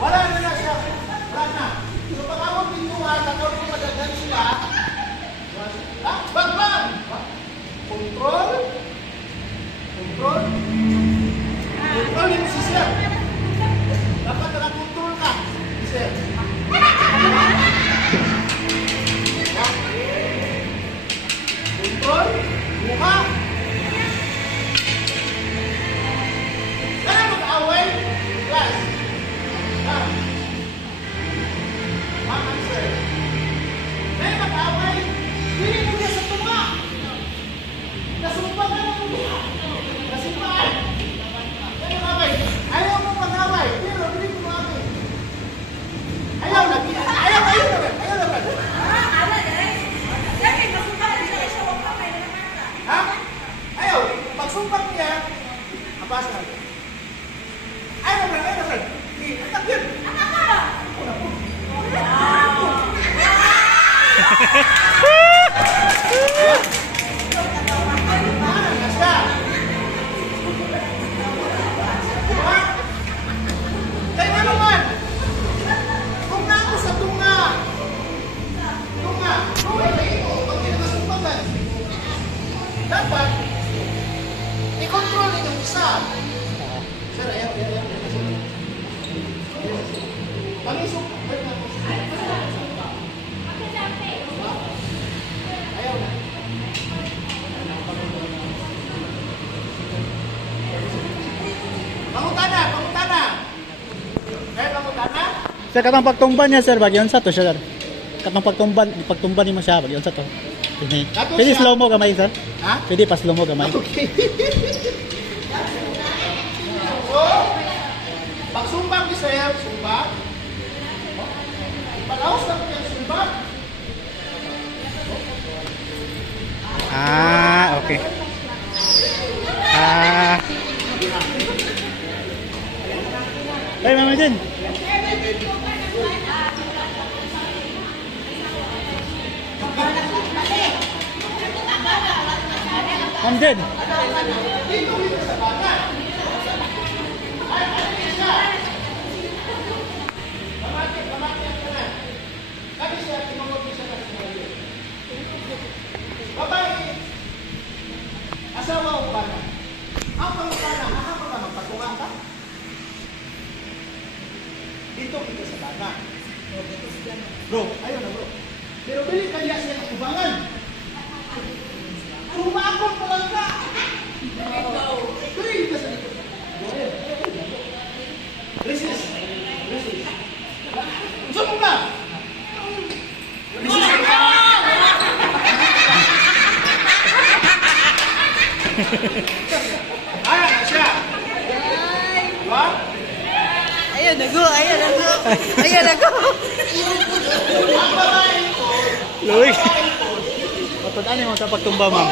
Wala na siya. Wala na. So pag ako pinuha, tatawag ko madaghan sila. Bagban! Control. Control. Control yung si sir. Dapat nakakontrol ka. Si sir. Control. Buka. Kaya mag-away. Class. Ma'am, sir. Kaya mag-away. Hindi mo niya sa tunga. Nasumpa ka na mo niya. Nasumpa. Kaya mag-away. Ayaw mo mag-away. Pero hindi mo mag-away. Ayaw na. Ayaw na. Ayaw na. Ha? Ayaw. Pagsumpat niya, kapasa na. Ayaw na. Ayaw na. Anak yun. Anak ka. Una po. Dapat i-control yung isa. Sir, ayaw. Kami suko. Ayaw na. Pangutana. Kaya pangutana? Sir, katang pagtumban niya, sir, bagyon sa to, sir. Katang pagtumban ni mo siya, bagyon sa to. Pwede slow mo gamay, sir? Ha? Pwede pa slow mo gamay. Okay. So, pagsumbang ni sir, sumbang. Palaos na ko yung sumbang. Okay. Ay, mama dyan. Ma'am dyan. Dito sa bata. Lamaki ang kanan. Kami siya, tinungod siya na sinayo. Babae, asawa o bana. Ang pangutana, ako na magpatunga ka? Dito kita sa bata. Bro, ayaw na bro. Pero bili kaya siya ng ubangan. Sumakot mo lang ka! Tuloy ka sa likod. Resist. Sumong ka! Resist ka! Ayaw na siya! Diba? Ayaw na go! Ang babae ko, Luy. Matandaan mo sa pagtumba, ma'am.